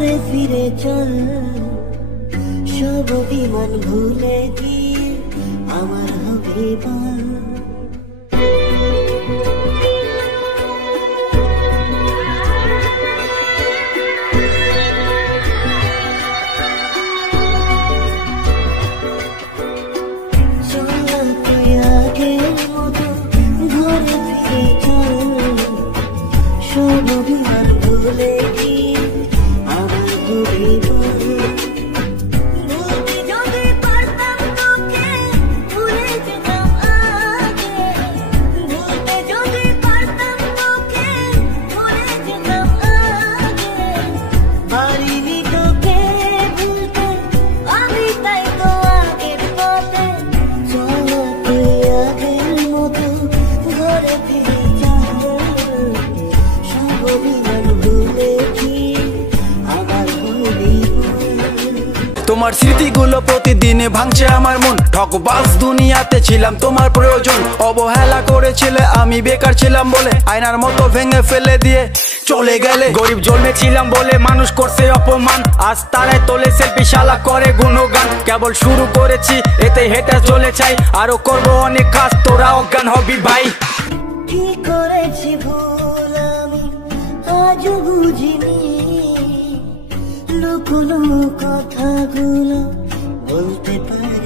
ঘরে ফিরে চল, সব অভিমান ভুলে গিয়ে আমার হবে বল। তোমার স্মৃতিগুলো প্রতিদিনে ভাঙছে আমার মন, ঠকবাজ দুনিয়াতে ছিলাম তোমার প্রয়োজন। অবহেলা করেছিলে আমি বেকার ছিলাম বলে, আয়নার মতো ভেঙে ফেলে দিয়ে চলে গেলে। গরিব জন্মেছিলাম বলে মানুষ করছে অপমান, আজ তারাই তোলে সেলফি শালা করে গুণগান। কেবল শুরু করেছি এতে হেঁটে চলে চাই, আরো করবো অনেক কাজ তোরা অজ্ঞান হবি ভাই। কি করেছি ভুল আমি আজও বুঝিনি, লুকোনো কথাগুলো বলতে পারি।